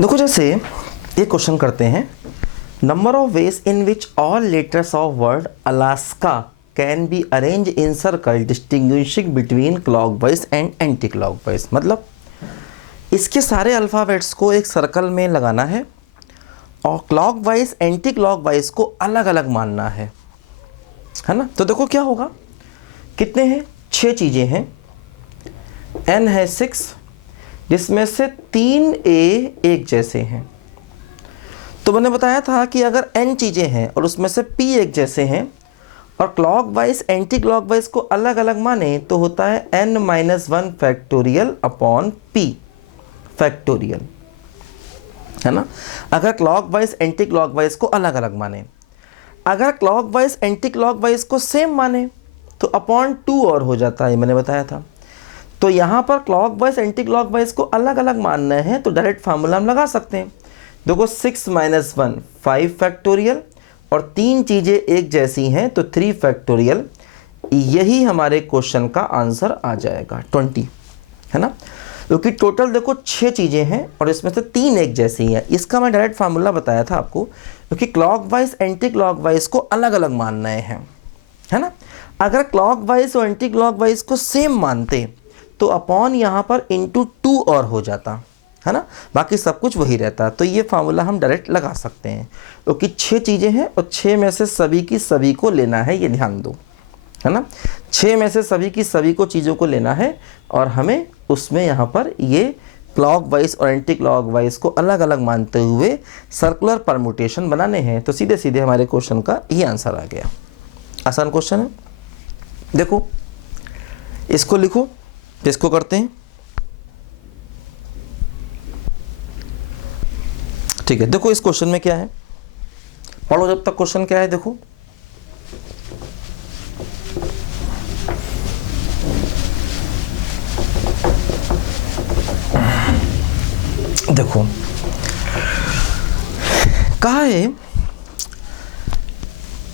देखो जैसे ये क्वेश्चन करते हैं, number of ways in which all letters of word Alaska can be arrange in circle distinguishing between clockwise and anti clockwise. मतलब इसके सारे अल्फ़ाबेट्स को एक सर्कल में लगाना है और क्लॉकवाइज एंटी क्लॉकवाइज को अलग अलग मानना है ना। तो देखो क्या होगा, कितने हैं, 6 चीज़ें हैं, n है 6, जिसमें से 3 ए एक जैसे हैं। तो मैंने बताया था कि अगर n चीज़ें हैं और उसमें से p एक जैसे हैं और क्लॉकवाइज एंटी क्लॉकवाइज को अलग अलग माने तो होता है n-1 factorial upon p factorial, है ना। अगर क्लॉकवाइज एंटी क्लॉकवाइज को अलग अलग माने, अगर क्लॉकवाइज एंटी क्लॉकवाइज को सेम माने तो अपॉन 2 और हो जाता है, मैंने बताया था। तो यहाँ पर क्लॉकवाइज एंटी क्लॉकवाइज को अलग अलग मानना है तो डायरेक्ट फार्मूला हम लगा सकते हैं। देखो 6-1 5 फैक्टोरियल और 3 चीज़ें एक जैसी हैं तो 3 फैक्टोरियल, यही हमारे क्वेश्चन का आंसर आ जाएगा 20, है ना। क्योंकि टोटल देखो 6 चीज़ें हैं और इसमें से 3 एक जैसी हैं। इसका मैं डायरेक्ट फार्मूला बताया था आपको, क्योंकि क्लॉकवाइज एंटी क्लॉकवाइज को अलग अलग मानना है ना। अगर क्लॉकवाइज और एंटी क्लॉकवाइज को सेम मानते तो अपॉन यहाँ पर इंटू 2 और हो जाता, है ना। बाकी सब कुछ वही रहता। तो ये फार्मूला हम डायरेक्ट लगा सकते हैं, क्योंकि 6 चीज़ें हैं और 6 में से सभी की सभी को लेना है, ये ध्यान दो, है ना। 6 में से सभी की सभी को चीज़ों को लेना है और हमें उसमें यहाँ पर ये क्लॉकवाइज और एंटी क्लॉकवाइज को अलग अलग मानते हुए सर्कुलर परम्यूटेशन बनाने हैं। तो सीधे सीधे हमारे क्वेश्चन का ये आंसर आ गया। आसान क्वेश्चन है। देखो इसको लिखो, इसको करते हैं, ठीक है। देखो इस क्वेश्चन में क्या है, पढ़ो जब तक क्वेश्चन क्या है। देखो देखो कहा है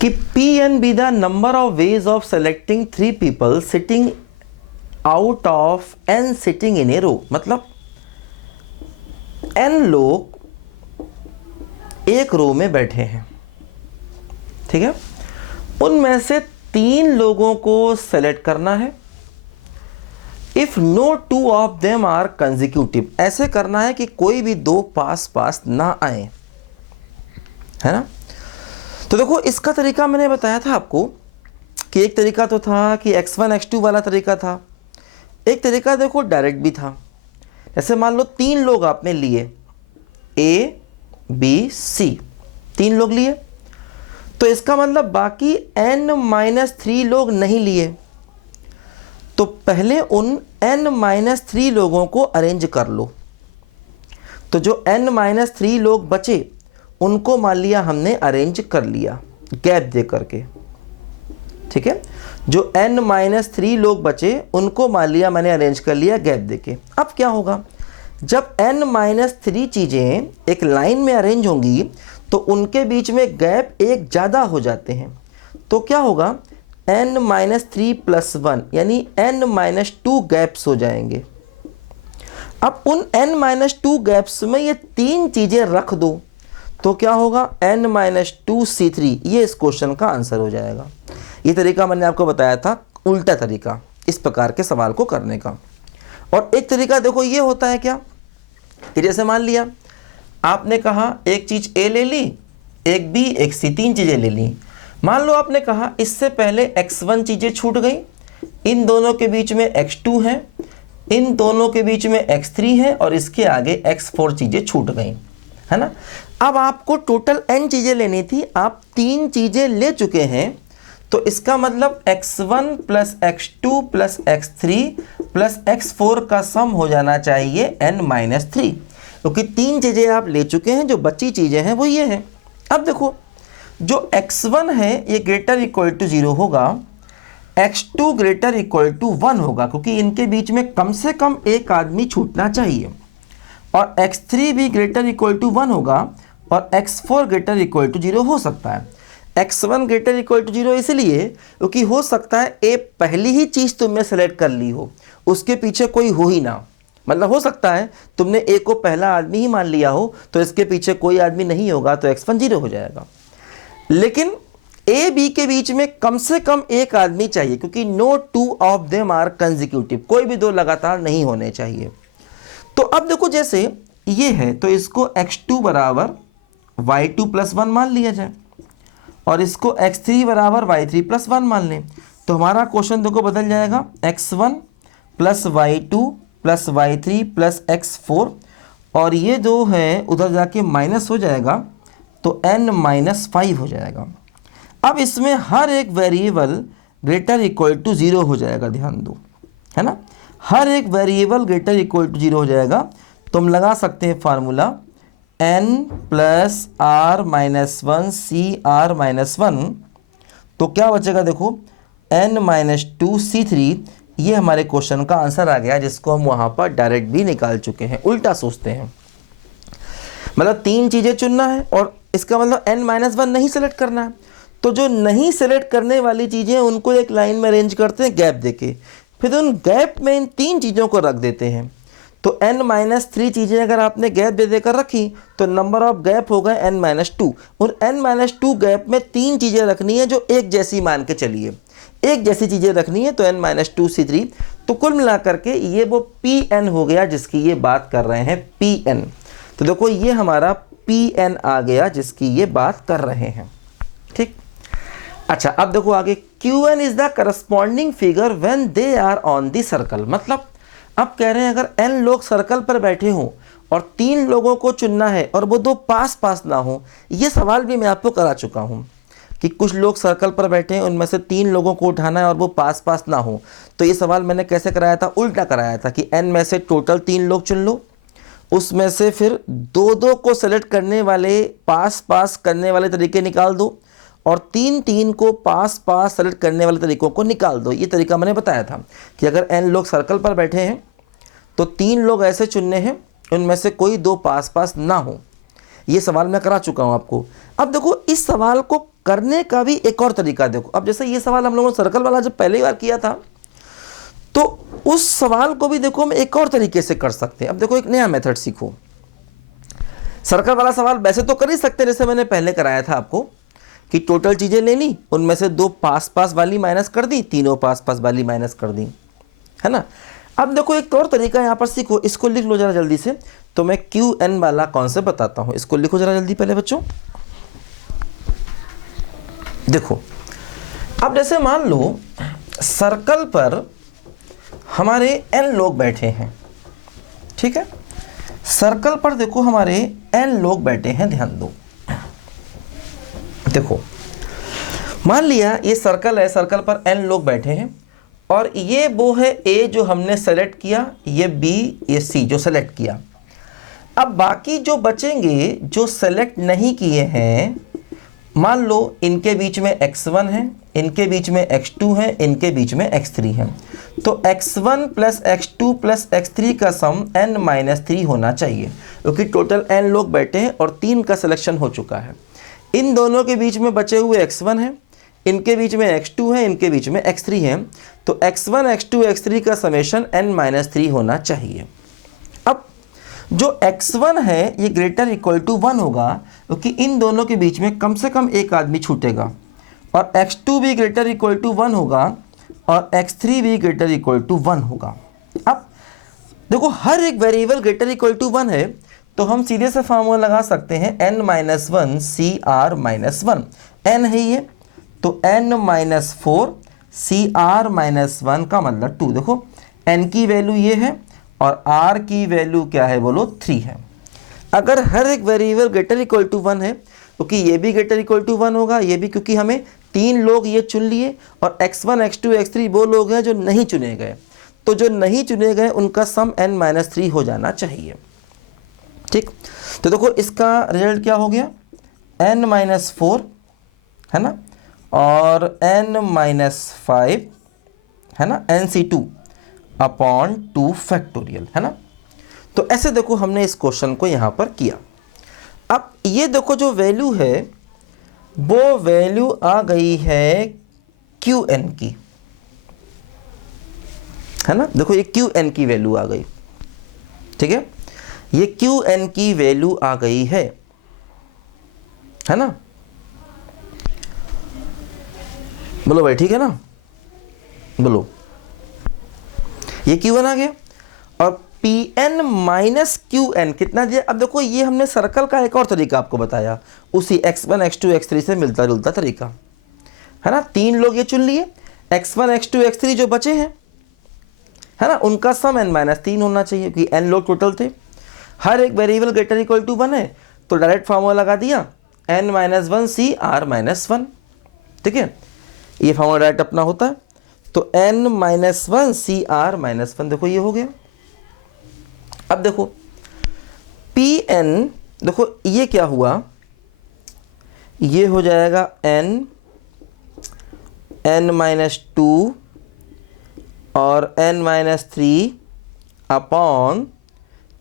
कि Pn be the number of ways of selecting 3 people sitting out of n sitting in a row। मतलब n लोग एक रो में बैठे हैं, ठीक है। उनमें से 3 लोगों को सेलेक्ट करना है। If no 2 of them are consecutive, ऐसे करना है कि कोई भी 2 पास पास ना आए, है ना। तो देखो इसका तरीका मैंने बताया था आपको कि एक तरीका तो था कि x1 x2 वाला तरीका था, एक तरीका देखो डायरेक्ट भी था। जैसे मान लो 3 लोग आपने लिए, A B C, 3 लोग लिए, तो इसका मतलब बाकी n-3 लोग नहीं लिए। तो पहले उन n-3 लोगों को अरेंज कर लो। तो जो n-3 लोग बचे उनको मान लिया हमने अरेंज कर लिया गैप दे करके, ठीक है। जो n-3 लोग बचे उनको मान लिया मैंने अरेंज कर लिया गैप दे के। अब क्या होगा, जब n-3 चीज़ें एक लाइन में अरेंज होंगी तो उनके बीच में गैप एक ज़्यादा हो जाते हैं। तो क्या होगा, n-3 + 1 यानी n-2 गैप्स हो जाएंगे। अब उन n-2 गैप्स में ये 3 चीज़ें रख दो तो क्या होगा, n-2 C3, ये इस क्वेश्चन का आंसर हो जाएगा। ये तरीका मैंने आपको बताया था, उल्टा तरीका इस प्रकार के सवाल को करने का। और एक तरीका देखो ये होता है क्या, कि जैसे मान लिया आपने कहा एक चीज़ A ले ली, एक B एक C, 3 चीज़ें ले ली। मान लो आपने कहा इससे पहले x1 चीज़ें छूट गई, इन दोनों के बीच में x2 है, इन दोनों के बीच में x3 है और इसके आगे x4 चीज़ें छूट गई, है ना। अब आपको टोटल n चीज़ें लेनी थी, आप 3 चीज़ें ले चुके हैं। तो इसका मतलब x1 + x2 + x3 + x4 का सम हो जाना चाहिए n-3, क्योंकि 3 चीज़ें आप ले चुके हैं, जो बची चीज़ें हैं वो ये हैं। अब देखो जो x1 है ये > 0 होगा, x2 > 1 होगा, क्योंकि इनके बीच में कम से कम एक आदमी छूटना चाहिए, और x3 भी > 1 होगा और x4 > 0 हो सकता है। x1 > 0 इसलिए क्योंकि हो सकता है A पहली ही चीज़ तुमने सेलेक्ट कर ली हो, उसके पीछे कोई हो ही ना, मतलब हो सकता है तुमने ए को पहला आदमी ही मान लिया हो, तो इसके पीछे कोई आदमी नहीं होगा तो x1 0 हो जाएगा। लेकिन ए बी के बीच में कम से कम एक आदमी चाहिए, क्योंकि no two of them are consecutive, कोई भी दो लगातार नहीं होने चाहिए। तो अब देखो जैसे ये है तो इसको x2 बराबर y2 प्लस 1 मान लिया जाए और इसको x3 बराबर y3 प्लस 1 मान लें, तो हमारा क्वेश्चन देखो बदल जाएगा x1 plus y2 plus y3 plus x4, और ये जो है उधर जाके माइनस हो जाएगा तो n माइनस 5 हो जाएगा। अब इसमें हर एक वेरिएबल ग्रेटर इक्वल टू 0 हो जाएगा, ध्यान दो, है ना, हर एक वेरिएबल ग्रेटर इक्वल टू 0 हो जाएगा। तो हम लगा सकते हैं formula n plus R minus 1 C R minus 1, तो क्या बचेगा देखो n माइनस 2 C3, ये हमारे क्वेश्चन का आंसर आ गया, जिसको हम वहाँ पर डायरेक्ट भी निकाल चुके हैं। उल्टा सोचते हैं, मतलब तीन चीज़ें चुनना है और इसका मतलब n माइनस 1 नहीं सेलेक्ट करना है, तो जो नहीं सेलेक्ट करने वाली चीज़ें उनको एक लाइन में अरेंज करते हैं गैप देके, फिर उन गैप में इन तीन चीज़ों को रख देते हैं। तो n माइनस 3 चीज़ें अगर आपने गैप दे देकर रखी तो नंबर ऑफ गैप हो गए n माइनस 2, और n माइनस 2 गैप में तीन चीज़ें रखनी है जो एक जैसी मान के चलिए, एक जैसी चीज़ें रखनी है, तो n माइनस 2 C3, तो कुल मिला करके ये वो Pn हो गया जिसकी ये बात कर रहे हैं, Pn। तो देखो ये हमारा Pn आ गया जिसकी ये बात कर रहे हैं, ठीक। अच्छा अब देखो आगे, Qn is the corresponding figure when they are on the circle. मतलब अब कह रहे हैं अगर n लोग सर्कल पर बैठे हों और तीन लोगों को चुनना है और वो दो पास पास ना हो, ये सवाल भी मैं आपको करा चुका हूँ कि कुछ लोग सर्कल पर बैठे हैं, उनमें से तीन लोगों को उठाना है और वो पास पास ना हो। तो ये सवाल मैंने कैसे कराया था, उल्टा कराया था कि n में से टोटल तीन लोग चुन लो, उसमें से फिर दो दो को सेलेक्ट करने वाले पास पास करने वाले तरीके निकाल दो और तीन तीन को पास पास सेलेक्ट करने वाले तरीकों को निकाल दो। ये तरीका मैंने बताया था कि अगर n लोग सर्कल पर बैठे हैं तो तीन लोग ऐसे चुनने हैं उनमें से कोई दो पास पास ना हो। ये सवाल मैं करा चुका हूँ आपको। अब देखो इस सवाल को करने का भी एक और तरीका देखो। अब जैसे ये सवाल हम लोगों ने सर्कल वाला जब पहली बार किया था तो उस सवाल को भी देखो हम एक और तरीके से कर सकते हैं। अब देखो एक नया मेथड सीखो। सर्कल वाला सवाल वैसे तो कर ही सकते हैं जैसे मैंने पहले कराया था आपको कि टोटल चीज़ें ले ली, उनमें से दो पास पास वाली माइनस कर दी, तीनों पास पास वाली माइनस कर दी, है ना। अब देखो एक और तरीका यहाँ पर सीखो, इसको लिख लो जरा जल्दी से। तो मैं Qn वाला कॉन्सेप्ट बताता हूँ, इसको लिखो जरा जल्दी पहले बच्चों। देखो अब जैसे मान लो सर्कल पर हमारे n लोग बैठे हैं, ठीक है, सर्कल पर देखो हमारे n लोग बैठे हैं, ध्यान दो। देखो मान लिया ये सर्कल है, सर्कल पर n लोग बैठे हैं और ये वो है A जो हमने सेलेक्ट किया, ये B, ये C जो सेलेक्ट किया। अब बाकी जो बचेंगे जो सेलेक्ट नहीं किए हैं, मान लो इनके बीच में x1 है, इनके बीच में x2 है, इनके बीच में x3 है, तो x1 plus x2 plus x3 का सम n माइनस 3 होना चाहिए, क्योंकि टोटल n लोग बैठे हैं और 3 का सिलेक्शन हो चुका है। इन दोनों के बीच में बचे हुए x1 है, इनके बीच में x2 है, इनके बीच में x3 है, तो x1 x2 x3 का समेशन n माइनस 3 होना चाहिए। अब जो x1 है ये ग्रेटर इक्वल टू 1 होगा, क्योंकि इन दोनों के बीच में कम से कम एक आदमी छूटेगा, और x2 भी ग्रेटर इक्वल टू 1 होगा और x3 भी ग्रेटर इक्वल टू 1 होगा। अब देखो हर एक वेरिएबल ग्रेटर इक्वल टू 1 है, तो हम सीधे से फार्मूला लगा सकते हैं n minus 1 C R minus 1। n है ये, तो n minus 4 C R minus 1 का मतलब 2। देखो n की वैल्यू ये है और r की वैल्यू क्या है बोलो 3 है। अगर हर एक वेरिएबल ग्रेटर इक्वल टू 1 है, क्योंकि ये भी ग्रेटर इक्वल टू 1 होगा, ये भी, क्योंकि हमें तीन लोग ये चुन लिए और x1 x2 x3 वो लोग हैं जो नहीं चुने गए, तो जो नहीं चुने गए उनका सम n माइनस 3 हो जाना चाहिए, ठीक। तो देखो इसका रिजल्ट क्या हो गया, n माइनस 4 है ना, और n माइनस 5 है ना, nc2 अपॉन 2 फैक्टोरियल, है ना। तो ऐसे देखो हमने इस क्वेश्चन को यहाँ पर किया। अब ये देखो जो वैल्यू है वो वैल्यू आ गई है Qn की, है ना। देखो ये Qn की वैल्यू आ गई। ठीक है, ये क्यू एन की वैल्यू आ गई है ना? बोलो भाई, ठीक है ना? बोलो, ये क्यू एन आ गया और P N minus Q N कितना दिया? अब देखो, ये हमने सर्कल का एक और तरीका आपको बताया, उसी x1 x2 x3 से मिलता जुलता तरीका है ना। 3 लोग ये चुन लिए, x1 x2 x3 जो बचे हैं है ना, उनका सम n-3 होना चाहिए क्योंकि n लोग टोटल थे। हर एक वेरिएबल ग्रेटर इक्वल टू 1 है तो डायरेक्ट फार्मूला लगा दिया n-1 CR-1, ठीक है, ये फार्मूला डायरेक्ट अपना होता है। तो n-1 CR-1, देखो ये हो गया। अब देखो Pn, देखो ये क्या हुआ, ये हो जाएगा n-2 और n-3 अपॉन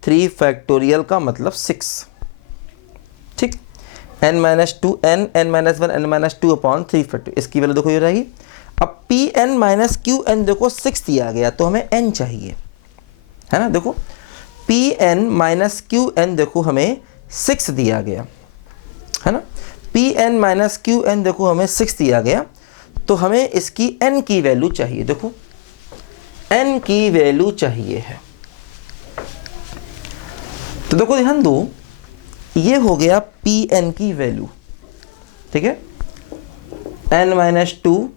3 फैक्टोरियल का मतलब 6, ठीक, n-2 n-1 n-2 upon 3 factorial, इसकी वैल्यू देखो ये रहेगी। अब Pn माइनस Qn देखो 6 दिया गया तो हमें n चाहिए है ना। देखो Pn माइनस Qn देखो हमें 6 दिया गया है ना, Pn माइनस Qn देखो हमें 6 दिया गया तो हमें इसकी n की वैल्यू चाहिए। देखो n की वैल्यू चाहिए है, तो देखो ध्यान दो, ये हो गया Pn की वैल्यू, ठीक है, n-2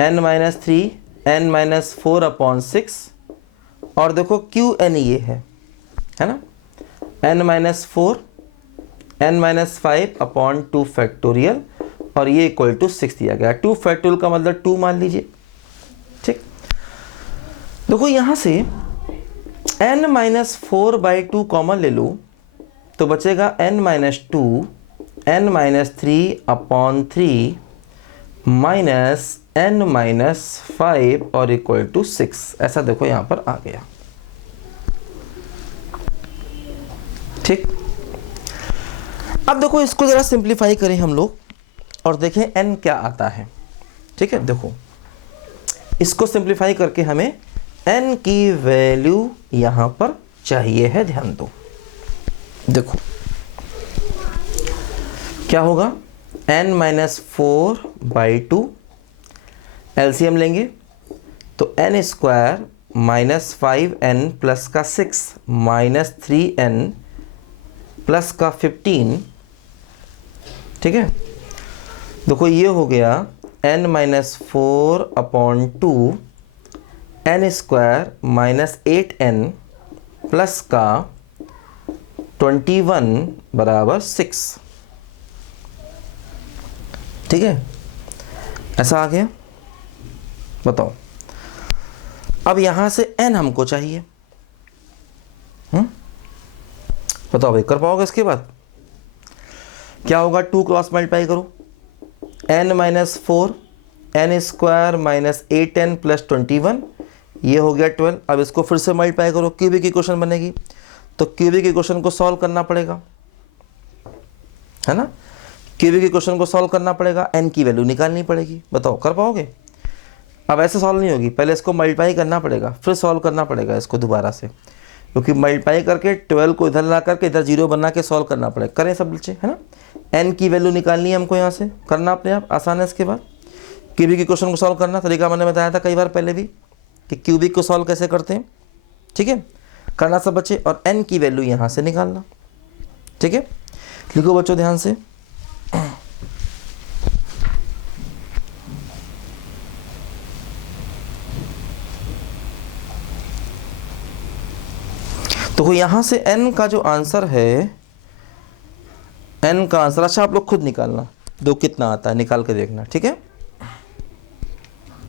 n-3 n-4 अपॉन 6 और देखो Qn ये है ना, n-4 n-5 अपॉन 2 फैक्टोरियल और ये इक्वल टू 6 दिया गया। 2 फैक्टोरियल का मतलब 2 मान लीजिए, ठीक। देखो यहाँ से n-4/2 कॉमन ले लो तो बचेगा n-2 n-3 upon 3 minus n-5 और इक्वल टू 6, ऐसा देखो यहाँ पर आ गया, ठीक। अब देखो इसको ज़रा सिंप्लीफाई करें हम लोग और देखें n क्या आता है, ठीक है। देखो इसको सिंप्लीफाई करके हमें n की वैल्यू यहाँ पर चाहिए है, ध्यान दो। देखो क्या होगा, n-4/2 एलसीएम लेंगे तो n² माइनस 5n प्लस का 6 माइनस 3n प्लस का 15, ठीक है। देखो ये हो गया n-4 upon 2 n² minus 8n plus का 21 बराबर 6, ठीक है, ऐसा आ गया। बताओ अब यहां से n हमको चाहिए, बताओ भाई, कर पाओगे? इसके बाद क्या होगा, 2 क्रॉस मल्टीप्लाई करो, n-4 n² minus 8n plus 21, ये हो गया 12। अब इसको फिर से मल्टीप्लाई करो, क्यूबिक इक्वेशन बनेगी तो क्यूबिक इक्वेशन को सॉल्व करना पड़ेगा है ना, क्यूबिक इक्वेशन को सॉल्व करना पड़ेगा, n की वैल्यू निकालनी पड़ेगी। बताओ कर पाओगे? अब ऐसे सॉल्व नहीं होगी, पहले इसको मल्टीप्लाई करना पड़ेगा फिर सॉल्व करना पड़ेगा इसको दोबारा से, क्योंकि मल्टीप्लाई करके 12 को इधर ला करके इधर 0 बना के सॉल्व करना पड़ेगा। करें सब बच्चे, है ना। n की वैल्यू निकालनी है हमको, यहाँ से करना अपने आप आसान है। इसके बाद क्यूबिक इक्वेशन को सॉल्व करना तरीका मैंने बताया था कई बार पहले भी कि क्यूबिक को सॉल्व कैसे करते हैं, ठीक है, करना सब बच्चे, और n की वैल्यू यहाँ से निकालना, ठीक है। लिखो बच्चों ध्यान से, तो यहाँ से n का जो आंसर है, n का आंसर, अच्छा आप लोग खुद निकालना, दो कितना आता है निकाल के देखना, ठीक है।